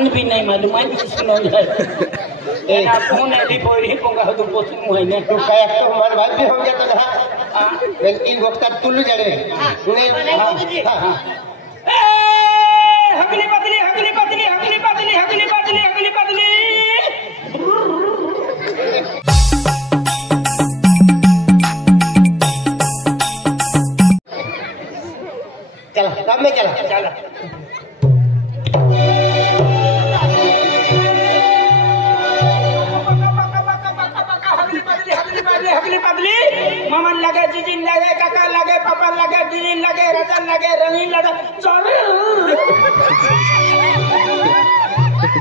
मान भी नहीं मालूम है सुनो जाए ना फोन ऐसी बोरी कोंगा हो तो पोछू मुझे तो काय तो हमारे भाई भी हो गया तो ना इन वक्त तक तुल्लू जगह नहीं हां हगली बदली हगली बदली हगली बदली हगली बदली हगली बदली चला काम में चला चला हगली बदली मामन लगे जीजी लगे काका लगे पापा लगे दीदी लगे रतन लगे रनील लगे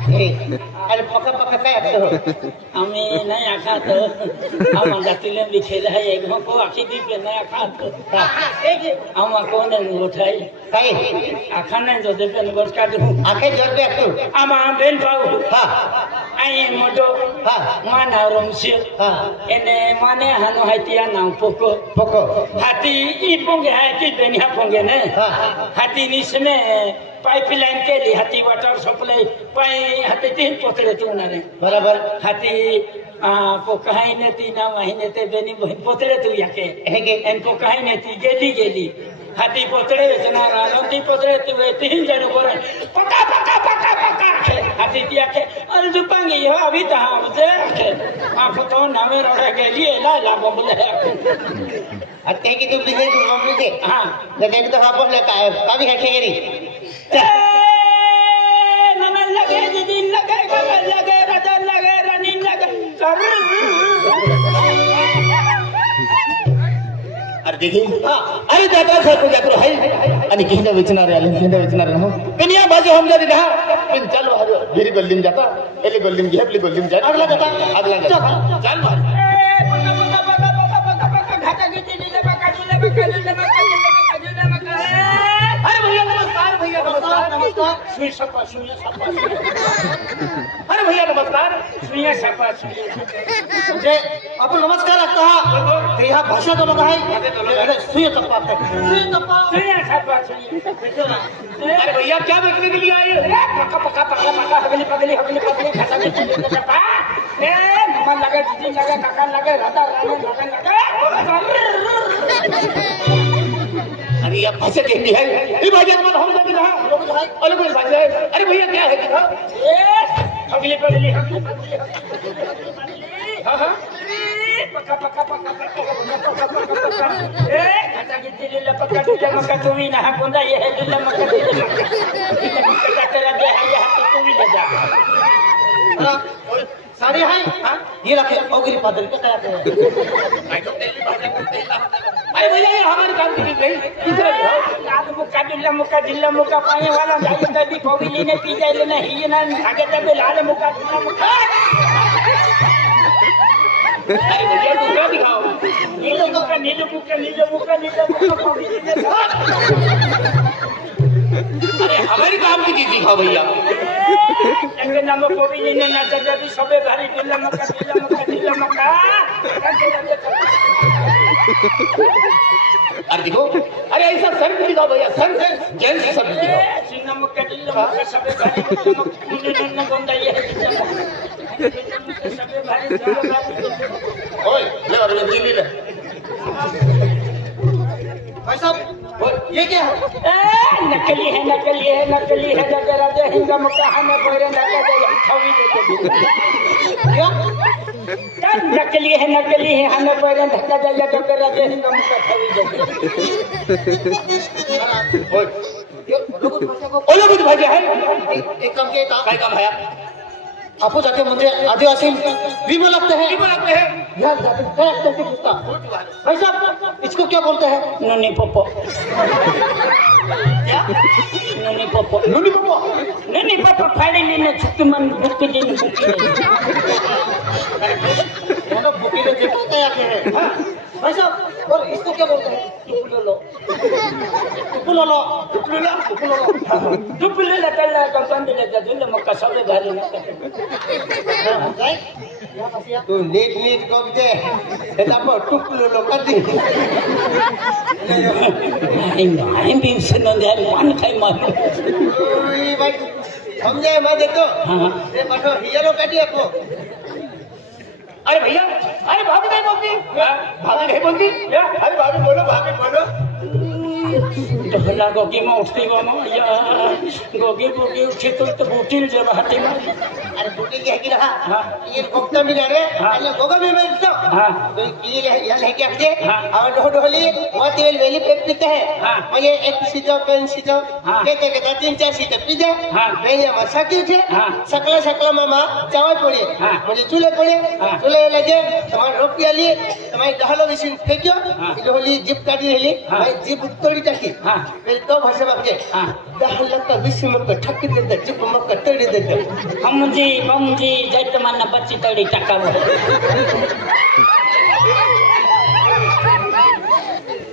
अरे पका पका काय असतो आम्ही नाही आखात आम्हा जातीले लिखेला है एक को आखी दी पे नाही आखात आम्हा कोण उठाई काय आखा नाही जो दे पे गोट काढू आखे जोर पे असतो आम्हा बेन पाऊ हां आई मोटो हां माना रोमसी हां एने माने हानो हातिया नाम पोको पोको हाथी ई पोंगे है कि बेनिया पोंगे ने हां हाथी निसमे पाइपलाइन के लिए हाथी वाटर सप्लाई पाई हाथी तीन पोतरे तू ना रे बराबर हाथी पोकाई ने तीना महीने ते बेनी पोतरे तू याके हेगे एन पोकाई ने ती गेली गेली हाथी पोतरे वेचना रानो ती पोतरे तू वे तीन जण बोले पका पका पका पका हाथी ती याके अरे जुपांगी हो अभी ता मुझे आप तो नामे रोड़े गेली ला ला बोले अते की तू बिजे तू मम्मी के हां लगे तो हां बोले काय का भी खाके गेरी नमन लगे दीदी लगे कमल लगे रतन लगे रनील लगे अरे देखी अरे दादा सर को जातो है आणि किंदा विचणार आले किंदा विचणार हो पण या बाजू हम जाते रहा पण चल हर गिरी गल्लीम जाता एले गल्लीम घेपली गल्लीम जा अगला जाता चल मार घाटा गिटी ले बका अरे भैया नमस्कार नमस्कार सुई सपा सुई सपा अरे भैया नमस्कार सुई सपा जे आपण नमस्कार कहा ते ह्या भाषा तो लोग आहे सुय तप्पा सुई सपा अरे भैया क्या देखने के लिए आए पका पका पका पका हगली पगली हगली पगली घाटा गिटी ले सपा ए नमन लगे दीदी लगे काका लगे राधा रानी लगे अरे ये भाषा कहती है ये भाषा मत हम जाते रहा अरे कोई भाषा है अरे भैया क्या है दिखा हगली पगली हां हां पका पका पका पका ए घाटा गिटी ले पका दिले मका तुम्ही ना कोंदा ये है दिले मका दिले मका तेरा दे है ये तू भी ले जा साड़ी है हां ये रखे औगिरी पादरी का क्या करे अरे भैया ये हमारे काम की गई इधर हो लाल मुका दिल्ला मुका पाए वाला जाए तभी कोविली ने पी जाए लेना ही ना आगे तब लाल मुका दिल्ला मुका अरे भैया तू क्या दिखाओ नीलो मुका कोविली ने अरे हमारे काम की चीज दिखाओ भैया एंगे नाम कोविली ने ना जब सबे भारी दिल्ला मुका अरे देखो अरे ऐसा सर दिखाओ भैया सर जेंट्स सब दिखाओ सिंह मुका दिल्ला मुका सबे भारी मुन्ने गोंदा ये सबे भारी ओए ले और जिली ले भाई साहब ये क्या है नकली है जगह राजा हिंगा मुका हमें बोरे नका दे छवि दे क्या नकली है हमें बोरे धक्का दे जगह राजा हिंगा मुका छवि दे ओए ओले कुछ भाषा है एक काम के काय काम है आपको जाके मुझे आदिवासी बीमा लगते हैं यार जाके क्या लगते हैं पूछता भाई साहब इसको क्या बोलते हैं नन्ही पप्पो क्या नन्ही पप्पो फाड़ी लेने छुट्टी मन बुक दिन बुकी ने देखा क्या है भाई साहब और इसको क्या बोलते हैं टुपुलो तल्ला कंपनी ले दिल मक्का सबे भारी तू नीट को दे एटा टुपुलो कर दी आई भी सुनो यार मान खाई मार भाई समझे मैं देखो हाँ ये पठो हियरो काटी आपको अरे भैया, अरे भाभी नहीं बोलती, भाभी नहीं बोलती, अरे भाभी बोलो। ढोला गोगी में उठती मामा या गोगी उठी तो बूटी जब हाथी में अरे बूटी की है कि रहा हाँ ये गोगता भी लड़े हाँ अरे गोगा भी मैं तो हाँ तो ये है क्या है हाँ और ढोली वो तेल वेली पेट पीते हैं हाँ मुझे एक सीटो पेन सीटो हाँ कहते 3-4 सीट पीते हाँ मैंने मसा की उठे हाँ सकला मामा चावल पड़े हाँ मुझे चूल्हे पड़े हाँ चूल्हे लगे तुम्हारे रोटियां लिए तुम्हारी डहलो मशीन फेंक्यो हाँ ढोली जिप काटी रही हाँ मैं जिप तोड़ी टाकी हाँ फिर तो भाषा बापजे हाँ डहल का विश्व में को ठक दे जिप में को तोड़ी दे हमजी जैत मन बच्ची तोड़ी टकाव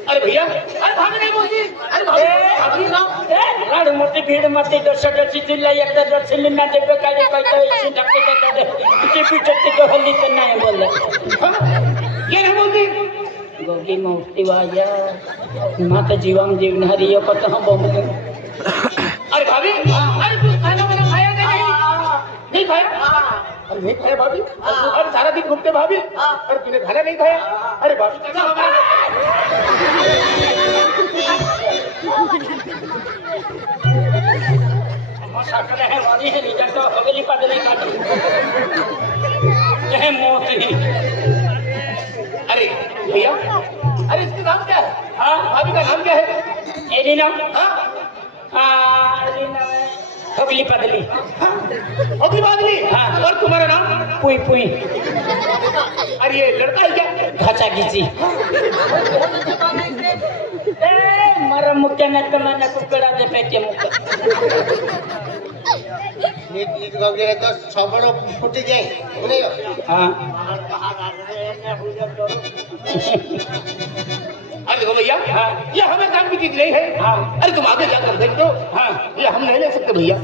अरे भैया, अरे भाभी नहीं बोलती, अरे भाभी ना राड मोठी भीड़ मती दर्शकाची जिल्हा एकदा दर्शनी ना देबे काढे पाहिजे इथे धक्के देते पीछे तो हल्ली तर नाही बोलले ये नहीं बोलती, गोगी मोठी वाया माता जीवम जीवनारी यो पता हम बम अरे भाभी, अरे तू खाना वाना खाया नहीं खाया, अरे नहीं खाया भाभी, अरे सारा दिन घूमते भाभी, अरे तूने खाना नहीं खाया, अरे भाभी साकले है वाली है निजा तो हवेली पादले काटी यह मौत ही अरे भैया, अरे इसका नाम क्या है? हाँ भाभी का नाम क्या है? एलिना हाँ एलिना हवेली पादली अभी बादली, हाँ और तुम्हारा नाम? पुई पुई अरे ये लड़का है क्या? घाचा घिची मरा मुक्या न तो मैंने कुकड़ा दे पेटे मुक्का नीट गोगे तो सबड़ो फुटी जाए नहीं हाँ अरे देखो भैया, ये हमें काम की चीज नहीं है, हाँ अरे तुम आगे जाकर देख दो, हाँ ये हम नहीं ले सकते भैया,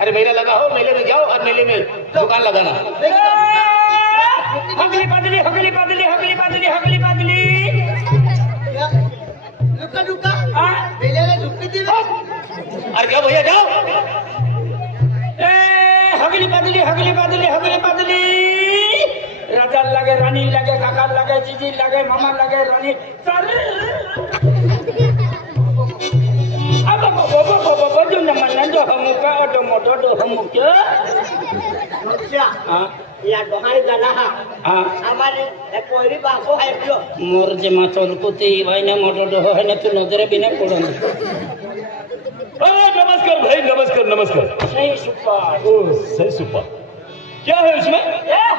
अरे मेला लगा हो, मेले में जाओ और मेले में दुकान लगाना। हगली पादली हगली पादली हगली पादली हगली पादली रुका हाँ पहले ने झुकती थी अरे जाओ भैया जाओ, हगली पादली हगली पादली हगली पादली राजा लगे रानी लगे काका लगे जीजी लगे मामा लगे रानी अब बाबा जो नमन जो हमका और मोटो जो हमके हाँ या दोहाई जाना हाँ हमारे कोई बाको है क्यों मोर जे माचोल कुती भाई ने मोटो जो है ना तू नजर भी नहीं पड़ो नमस्कार भाई, नमस्कार सही सुपा ओ सही सुपर, क्या है उसमें?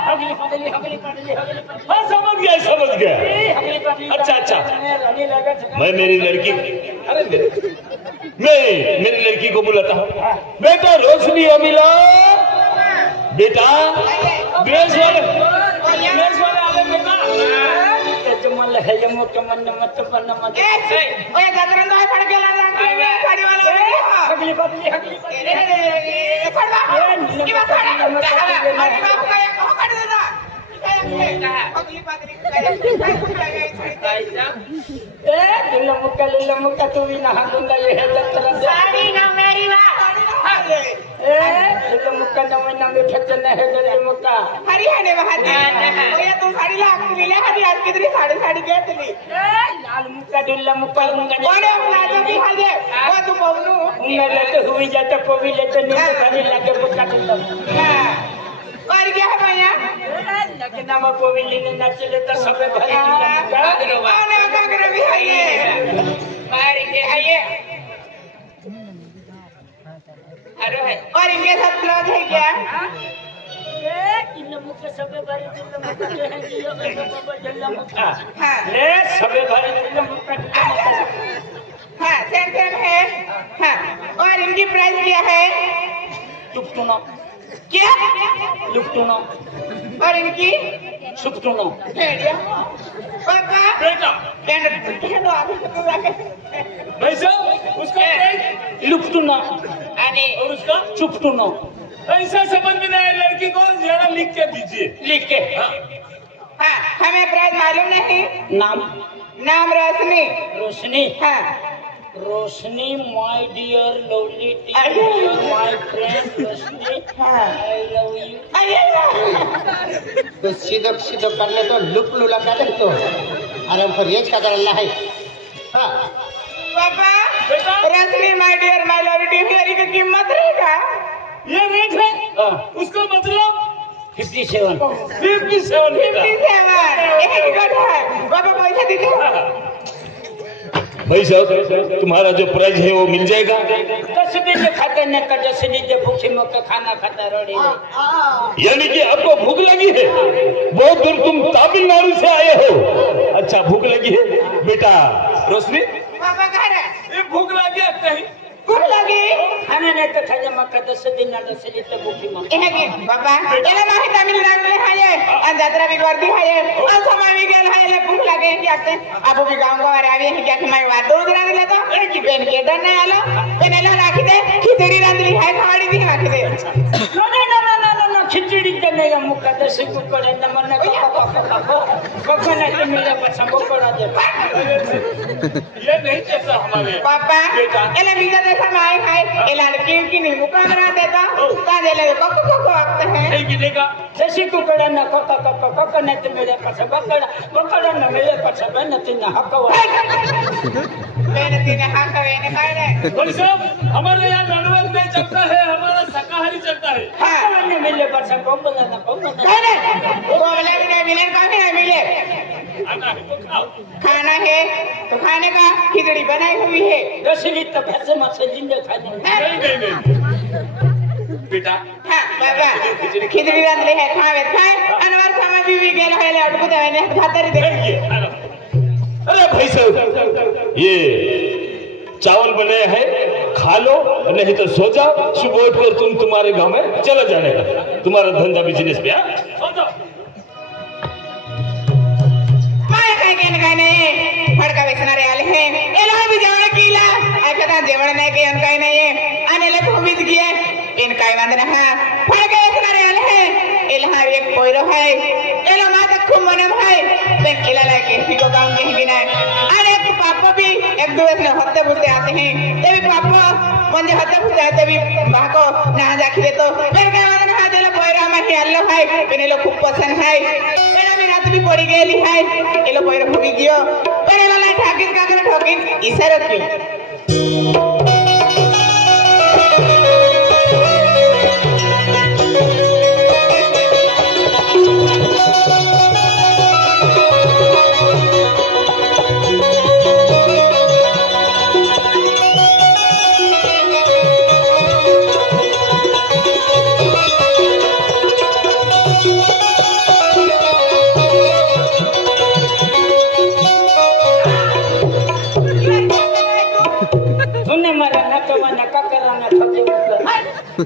हगली पादली हगली पादली हगली पादली हाँ समझ गया, हगली पादली अच्छा रानी लगे मैं मेरी लड़की, अरे मैं मेरी लड़की को बुलाता हूँ, बेटा रोशनी अमिला, बेटा ड्रेस वाले आले बेटा, जमल है ये मोट मन मत बन मत ओए गदरन दाई पड़ गेला गाड़ी वाला हगली पादली हगली ए पड़वा की बात है अरे बाप का एक हो कर देना अगली पादरी दिल्ला मुक्का तू भी नहा दूंगा ये है जत्रा साड़ी ना मेरी बात दिल्ला मुक्का ना मैं ना ठचन है दिल्ला मुक्का हरियाणा में हाथ ओए तू साड़ी लाग के ले हरी आज कितनी साड़ी के तली लाल मुक्का दिल्ला मुक्का लूंगा ओने लाजो की हाल दे वो तू बबलू उंगा लेते हुई जाता कोवी लेते नहीं खाने लगे मुक्का दिल्ला और क्या है भैया लेकिन हम कोवी लेने न चले तो सबे भरी ओने कागरो भी है ये मारी के है ये अरे है और इनके साथ क्लोज है क्या इन मुक्का सबे भरी दिल्ला मुक्का जो है ये बाबा दिल्ला मुक्का हां ले सबे भरी दिल्ला मुक्का हां सेम है हां और इनकी प्राइस क्या है चुपटुना क्या लुपटुना और इनकी सुपटुना भेड़िया पापा बेटा कैंड आगे तो जाके भाई साहब उसका लुपटुना आने और उसका चुपटुना ऐसा समझ में नहीं आया, लड़की को जरा लिख के दीजिए, लिख के हाँ हमें प्राइस मालूम नहीं नाम नाम रोशनी रोशनी हाँ Roshni my dear lovely teacher my friend Roshni I love you तो सीधो सीधो करने तो लुप लुला का दे तो अरे फिर ये क्या कर रहा है हाँ पापा Roshni my dear my lovely teacher की कीमत रहेगा ये रेट है उसका मतलब 57 57 एक गट है पापा पैसा दीजिए भाई साहब तुम्हारा जो प्राइस है वो मिल जाएगा। दस दिन खाते न कर जैसे नीचे भूखी मक्का खाना खाता रोड़ी यानी कि आपको भूख लगी है, बहुत दूर तुम तमिलनाडु से आए हो। अच्छा भूख लगी है बेटा रोशनी, पापा कह रहे ये भूख लगी है कहीं भूख लगी खाना नहीं तो खाजा मक्का 10 दिन ना 10 दिन तो भूखी मक्का है कि पापा एला नाही तमिलनाडु में है ये और यात्रा भी करती है ये और समय भी गेल है ले भूख लगे कि आते अब भी गांव को आ रहे हैं क्या कि मैं बात दूर दूर ले तो कि पेन के डर नहीं आलो पेन एला राखी दे खिचड़ी रांधली है खाड़ी भी राखी दे no no no no no no खिचड़ी करने का मुक्का 10 कुकर न मन को नहीं तो मिले पछा बकोड़ा दे ये नहीं चलता हमारे पापा एला वीजा देखा मैं है एला की नहीं मुक्का बना देता ता दे ले को आते हैं नहीं गिरेगा जैसे कुकड़ा न को नहीं तो मिले पछा बकोड़ा न मिले पछा बन तीन हकवा मैंने तीन हाथ करे ने कह रहे भाई साहब हमारे यहाँ नॉनवेज नहीं चलता है, हमारा शाकाहारी चलता है। हाँ नहीं मिले पछा कौन बना कह रहे बोले भी नहीं मिले कभी नहीं मिले खाना है तो खाओ, खाना है तो खाने का खिचड़ी बनाई हुई है 10 दिन तो भैंसे मछली जिंदे खाने नहीं बेटा हाँ बाबा खिचड़ी रांधली है खावे खाए अनवर समझ भी गेल है ले अटकू देने खातर दे अरे भाई साहब ये चावल बने हैं खा लो, नहीं तो सो जाओ, सुबह उठकर तुम तुम्हारे गांव में चला जाने का तुम्हारा धंधा बिजनेस पे सो जाओ। मैं कहीं नहीं फड़का बेचना रे आले हैं एला भी जेवण कीला ऐसा जेवण नहीं के अनकाई नहीं है आने ले तो बीज गया इनकाई वंदना है फड़का बेचना रे आले हैं एला एक कोयरो है एला माता खूब मने भाई पेन एला लाके हिको गांव के ही नहीं अरे तो पापा भी एक दो ऐसे हत्ते बुते आते हैं ते भी पापा मंजे हत्ते बुते आते भी बाको ना जाखी दे तो फिर क्या वंदना है एला कोयरा में ही अल्लो है पेन एलो खूब पसंद है एला भी रात भी पड़ी गेली है एलो कोयरा भूगी गयो पेन एला ला ठाकिन का करे ठोकिन इशारा की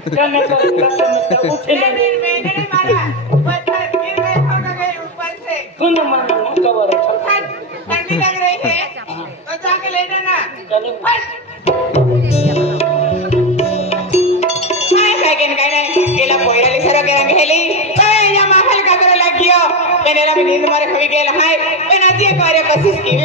करने को उठे नहीं मैंने मारा पत्थर गिर गए हो गए ऊपर से सुन मारा ना कवर ठंडी लग रही है तो जाके ले लेना चलो मैं सेकंड कहने केला पोयरा ले सरो के रंग हेली तो या महल का करे लगियो पेनेला में नींद मारे खवी गेल हाय पेना दिए करे कोशिश की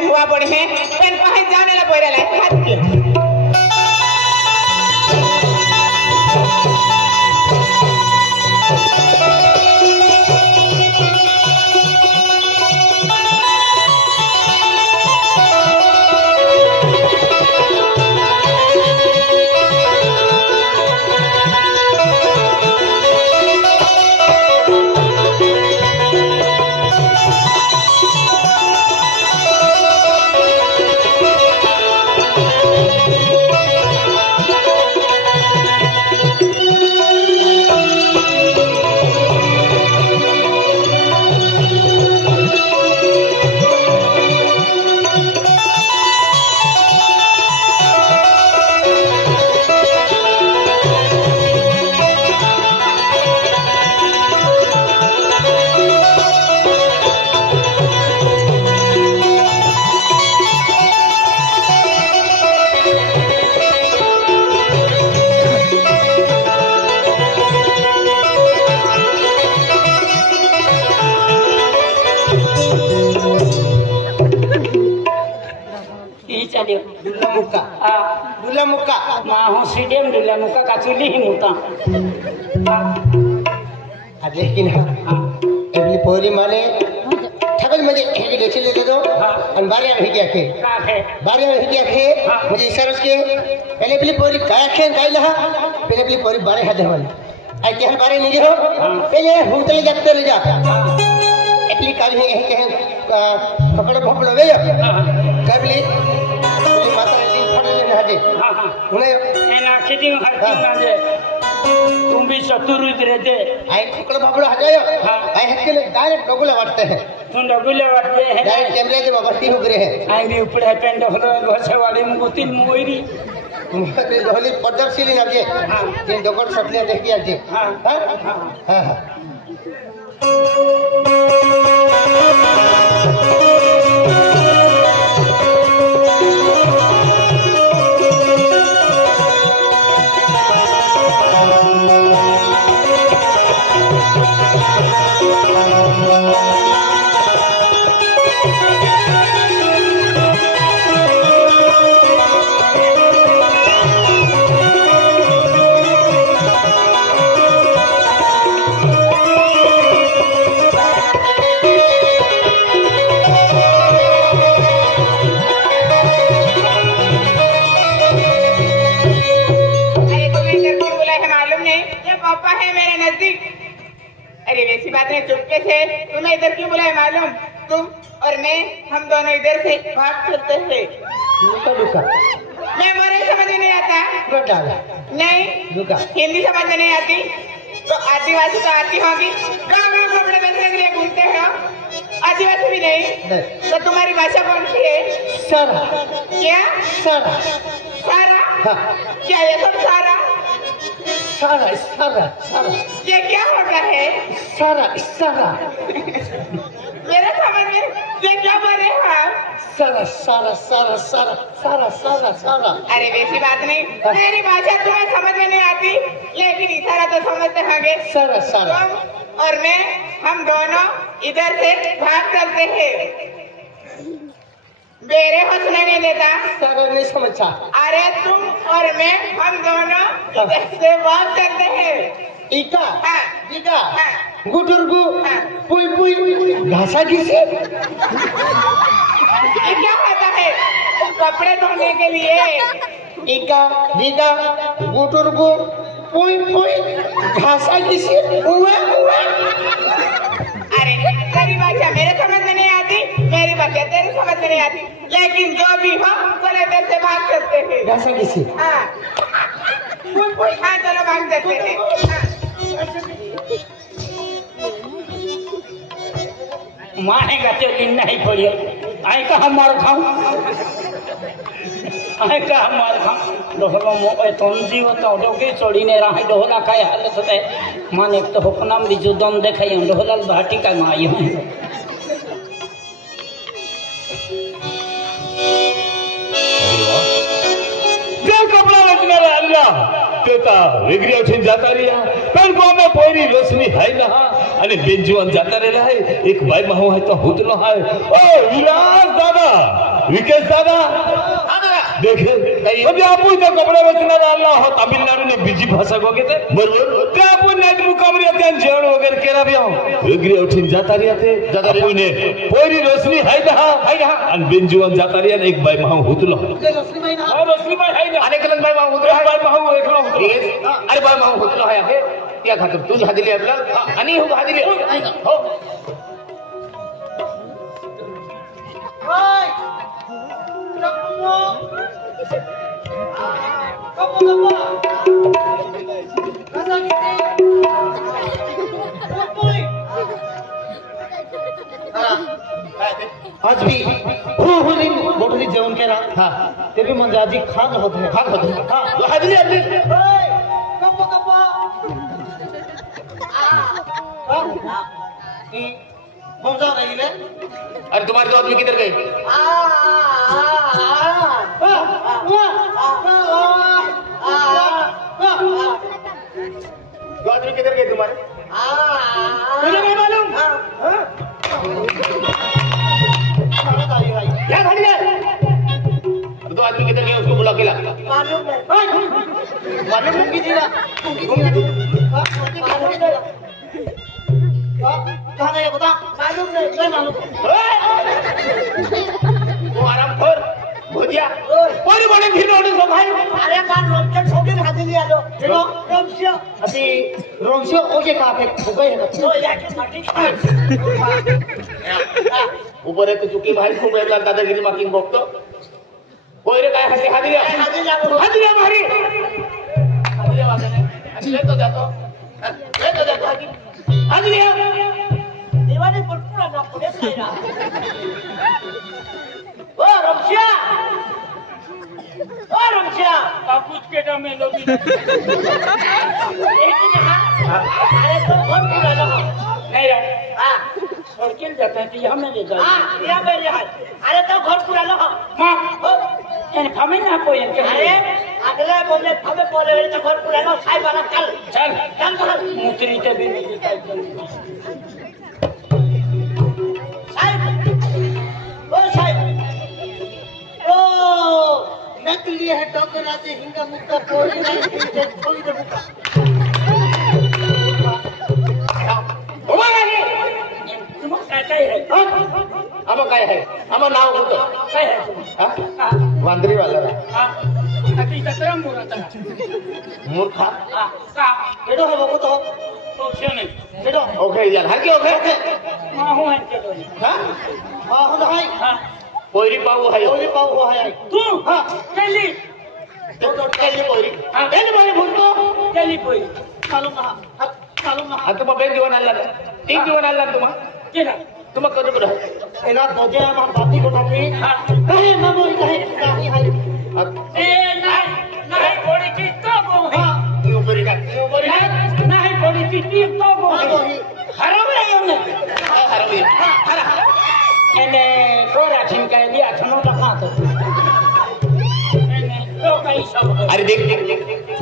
हुआ पड़े हैं पेन कहीं जाने ला पोयरा ला हाथ के ई चलियो दुल्ला मुक्का आ दुल्ला मुक्का मा हो सीडीएम दुल्ला मुका का चुली ही मुता लेकिन एवली पोरी माने ठगल मुझे एक देखी ले दो और बारे में क्या खे का है बारे में क्या खे मुझे इशारा के पहले एवली पोरी का खे गाय लहा पहले एवली पोरी बारे हाथ वाली आई के बारे नहीं हो पहले हुंतले जाते ले जा एवली काल है के पकड़ भोपड़ वे कबली माता ने फड़ लेने हाजे हां हां उन्हें एना खेती में हर ना जे तुम भी शत्रु रहते आई पकड़ भोपड़ हजायो आई हक्के डायरेक्ट डोगले वाटते हैं तुम डगुले वाटते हैं डायरेक्ट कैमरे के बगती हो गए हैं आई भी ऊपर पेंड होलो घोसे वाली मुगुतिन मोइरी तुम्हारे होली प्रदर्शनी लगे तीन डोगर सपने देखी आज हां हां हां अरे वैसी बात नहीं चुपके से तुम्हें इधर क्यों बुलाए मालूम तुम और मैं हम दोनों इधर से भाग चलते हैं लुका लुका मैं मोरे समझ में नहीं आता गड्ढा नहीं लुका हिंदी समझ में नहीं आती तो आदिवासी तो आती होगी गाँव में कपड़े बेचने के लिए घूमते हो आदिवासी भी नहीं तो तुम्हारी भाषा कौन सी है सारा क्या सारा सारा हाँ क्या ये सब सारा सारा सारा सारा ये क्या होता है सारा सारा मेरे समझ में ये क्या बोल रहे हो आप सारा सारा सारा सारा सारा सारा सारा अरे वैसी बात नहीं मेरी भाषा तुम्हें समझ में नहीं आती लेकिन इशारा तो समझते होंगे सारा सारा तुम और मैं हम दोनों इधर से भाग चलते हैं मेरे को सुनाई नहीं देता सारा नहीं समझा अरे तुम और मैं हम दोनों इधर से भाग चलते हैं इका हाँ इका हाँ गुटुरगु हाँ। पुई पुई घासा घिसी ये क्या होता है कपड़े धोने के लिए इका इका गुटुरगु पुई पुई घासा घिसी उवे उवे अरे तेरी भाषा मेरे समझ में नहीं आती मेरी भाषा तेरी समझ में नहीं आती लेकिन जो भी हो चलो इधर से भाग सकते हैं घासा घिसी हाँ हाँ चलो भाग सकते हैं हाँ। माहे गते दिन नहीं पड़ियो आई का हमार खाऊं आई का हमार खाऊं दोहलो मो ए तंजी हो तो डोके चोड़ी ने राही दोहला काय हालत होते माने तो हुकनाम दी जुदम देखाई दोहलाल भाटी का माई है ते कपड़ा रचना अल्लाह तेता वेगळी उठून जाता रिया पण गोमे पोरी रोशनी हाय ना आणि बेंजुआन जाता रेला है एक बाई माहो है तो हुतलो है ओ विलास दादा विकेश दादा देखे अभी आपू तो कपड़ा बेचना अल्लाह हो तमिलनाडु ने बीजी भाषा को कहते बरोबर ते आपू नाइट मुकाबले त्यान जेवण वगैरे केला भी हो वेगळी उठून जाता रिया थे आपू ने पोरी रोशनी हाय ना आणि बेंजुआन जाता रिया एक बाई माहो हुतलो रोशनी भाई ना रोशनी बाई हाय ना अनेक बाई माहो हुतलो बाई माहो एकलो अरे बाई माहो हुतलो आहे आहे त्या खातर तू भादिली आपला आणि हो भादिली हो आज भी होली मोठली जेवण केला हा ते भी म्हणजे आजी खान होते हा भादिली आपली कौन जा रही है अरे तुम्हारे दो आदमी किधर गए दो आदमी किधर गए तुम्हारे मुझे नहीं मालूम क्या खड़ी है आदमी किधर गया उसको बुला के ला मालूम नहीं मालूम मुंगी दी ना कहाँ गया बता मालूम नहीं मालूम वो आराम खोर भुजिया कोई बड़े घिनौने सो भाई अरे मान रोमचन छोटे खाते लिया लो देखो रोमशियो अभी रोमशियो ओके कहाँ पे गए हैं तो याके माटी ऊपर एक चुकी भाई खूप वेगळा दादागिरी मार्किंग बघतो कोई रे काय हाती हाती हाती मारी हाती वाजले ले तो जातो हाती दीवाने पर पूरा ना पुलिस नहीं रहा ओ रमशिया कापूस के डमे लोगी अरे तो बहुत पूरा ना नहीं रहा हाँ सर्किल जाता है तो यहाँ में ले जाओ हाँ यहाँ पे यहाँ अरे तो घर पूरा ना माँ यानी हमें ना कोई इनके अरे अगले बोले हमें बोले वेरे तो घर पूरा ना साई वाला चल चल चल बोल मुतरी ते भी नहीं दिखाई साई ओ साई ओ नकली है टोकरा से हिंगा मुक्का पोरी नहीं छोड़ी दे मुक्का काय है आम काय है आम नाव होतं काय है तुम हा वांद्री वाला हाँ अति कतरा मुराता मूर्खा का एडो है बको तो ऑप्शन है एडो ओके यार हर की ओके माँ हूँ है के दो हा हां हो हाय हाँ पोरी पाऊ है ओली पाव हो हाय तू हाँ चली तो केली पोरी हाँ केली पोरी भूतो चली कोई मालूम ना आता मग बेन जीवन आला तीन जीवन आला तुम्हा केला तुम्हा कधी कुठं एना दोजे हम बाती को बाती हाँ कहे ना बोल कहे नहीं हाय ए नहीं पड़ी थी तो वो है ती उपरी का ती उपरी नहीं पड़ी थी तो वो है हराम है हमने हरवी एने कोरा छिनका लिया थनो लगा तो एने तो कई सब है अरे देख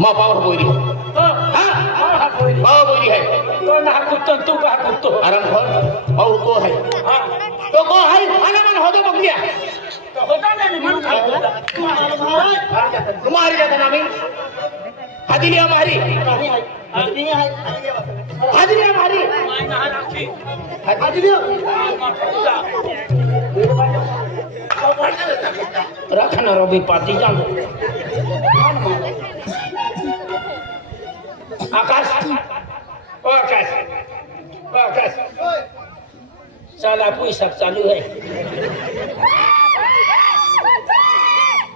मां पावर पोरी तो हाँ कोई पावर पोरी है तो ना कुत्तो तू का कुत्तो आराम खोर और को है हाँ तो को है खाना मन हो तो बक गया तो होता नहीं मन खाएगा तुम्हारी जाता नामी हदिली हमारी नहीं हाय नहीं हाय हदिली हमारी मैं ना रखी हदिली रखना रवि पाती जानो आकाश ओ आकाश ओ आकाश साला कोई सब चालू है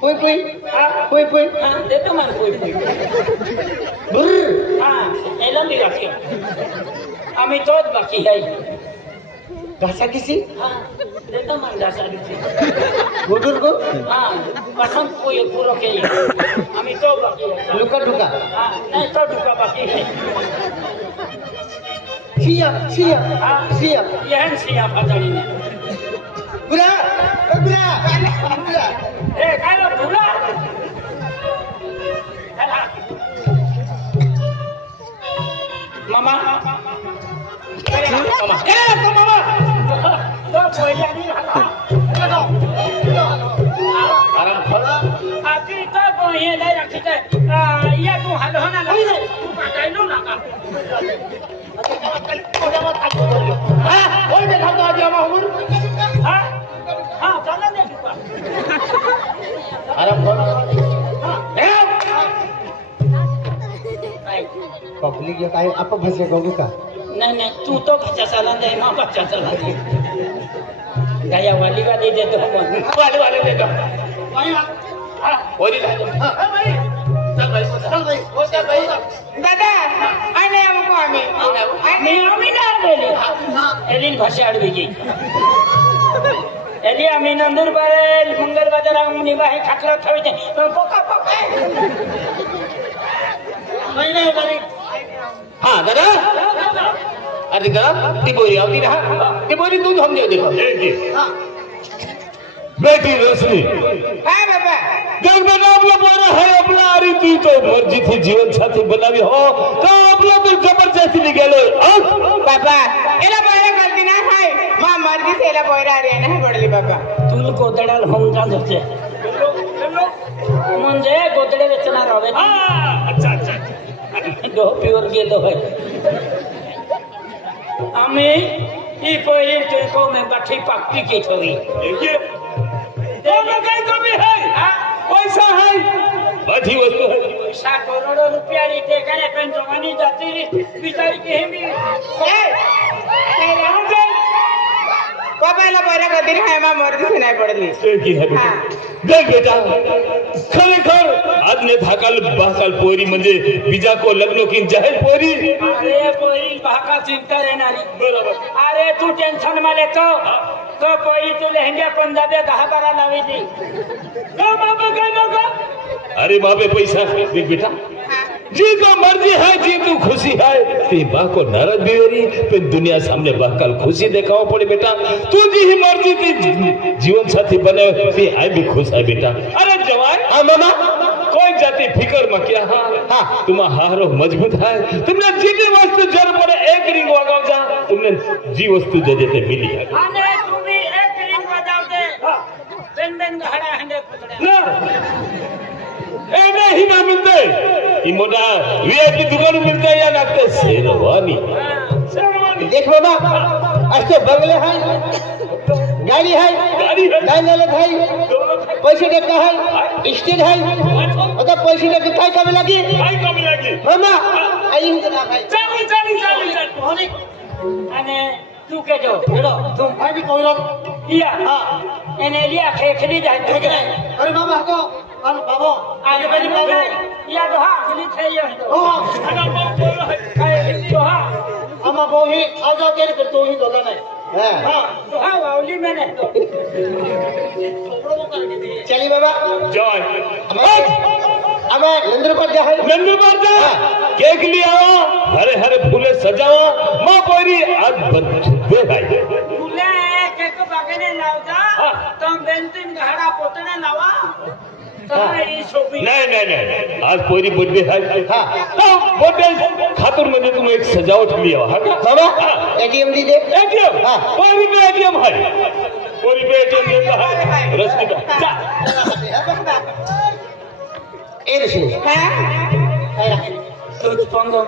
कोई हाँ दे तो मान कोई बुर हाँ एलम भी बाकी हमें तो बाकी है भाषा किसी हाँ दे तो मान जा सारी बुजुर को हाँ पसंद कोई पूरा के हमें तो बाकी है लुका ढुका हाँ नहीं तो ढुका बाकी है सिया हाँ यह सिया फटाड़ी ने बुला ए काय लो भूला मामा मामा ए तो मामा तो कोई नहीं हला आराम खोर आती तो कोई नहीं रखी थे ये तू हल होना नहीं तू काटाई लो ना हां कोई देखा तो आज हम हमर हाँ हाँ चला दे आराम खोर पब्लिक ये काय आप भाषा गो का नहीं तू तो बच्चा चला दे माँ बच्चा चला दे गया वाली का दे तो वाले दे दो हां ओरी चल भाई दादा आने हमको आम्ही आम्ही ना बोले एलिन भाषा अडवी एली आम्ही नंदुरबार मंगल बाजार आम्ही बाहे खाटला ठेवते पोका पोका महिने बारी हां दादा अरे दादा ती बोरी आवती ना ती बोरी तू हम दे देखो बेटी रश्मि हाँ बाबा जब बेटा आपला बड़ा है आपला अरे ती तो मर्जी थी जीवन साथी बनावी हो तो आपला तो जबरदस्ती निघालो बाबा एला बड़ा गलती ना है मां मर्जी से एला बोरा रे ना बडली बाबा तुमको दड़ाल हम जा देते म्हणजे गोदडे वेचणार हवे अच्छा अच्छा गो प्युअर गेलो होय आम्ही ही पहिली ट्रेको में बाठी पाकती की थोड़ी देखिए दोनों काय कमी है पैसा है आधी वस्तू है पैसा करोड़ों रुपया री टेकाने पेन जमानी जाती री बिचारी के भी बाबाला बरं कधी नाही मा मर्दी नाही पडली की है बेटा देख बेटा खरेखर आदने धाकाल बाकाल पोरी म्हणजे बीजा को लग्नो की जाहिर पोरी अरे पोरी भाका चिंता रहणारी बरोबर अरे तू टेन्शन मध्ये तो पोरी तू लहंग्या पंजाबी 10-12 लावी दी का बाबा काय नका अरे बाबे पैसा देख बेटा जी का मर्जी है जी तू खुशी है ते बा को नाराज भी हो रही फिर दुनिया सामने बाकाल खुशी दिखाओ पड़े बेटा तू जी ही मर्जी थी जीवन साथी बने ते आई भी खुश है बेटा अरे जवान हाँ मामा कोई जाती फिकर में क्या हाँ तुम्हारा हारो मजबूत है तुमने जितनी वस्तु जर पड़े एक रिंग लगाओ जा तुमने जी वस्तु जो देते मिली है अरे तू भी एक रिंग बजाव दे बेन बेन घड़ा हंडे पकड़े ना ए नहीं ना मिलते ये मोटा वीआईपी दुकान मिलता है या नाते शेरवानी देख बाबा आज तो बंगले है गाड़ी है गाड़ी ललत है पैसे देता है स्टेज है मतलब पैसे देते काय कमी लगी काय कमी लगी मामा आई हूं ना भाई चाली અને તું કેજો હેલો તું ભાઈ કોઈરો ઈયા હા એને લિયા ખેખડી જાય अरे मामा हको अरे बाबा આગે બની બાબા ઈયા તો હા ખલી થઈ ગયો ओ ana bau bola hai કાય તો હા आमा बोही आ जाओ के कर तो ही दोला नहीं हां હા તો હા વાવલી મેને चली बाबा जय हमें नंदर पर जा है नंदू पर जा केक ले आओ हरे हरे फूले सजाओ मां पोरी आज बर्थडे है फुले केक बागेने लावजा तो बेंतीन घाडा पोतणे लावा तो ई शोभी नहीं नहीं नहीं आज पोरी बर्थडे है हां तो बर्थडे खातिर म्हणजे तुम्ही एक सजावट लिया हा का बाबा एटीएम दी दे एटीएम हाँ। पोरी में एटीएम है पोरी में एटीएम देता है रस्ती का जा ए ऋषि हा तुझ पंगो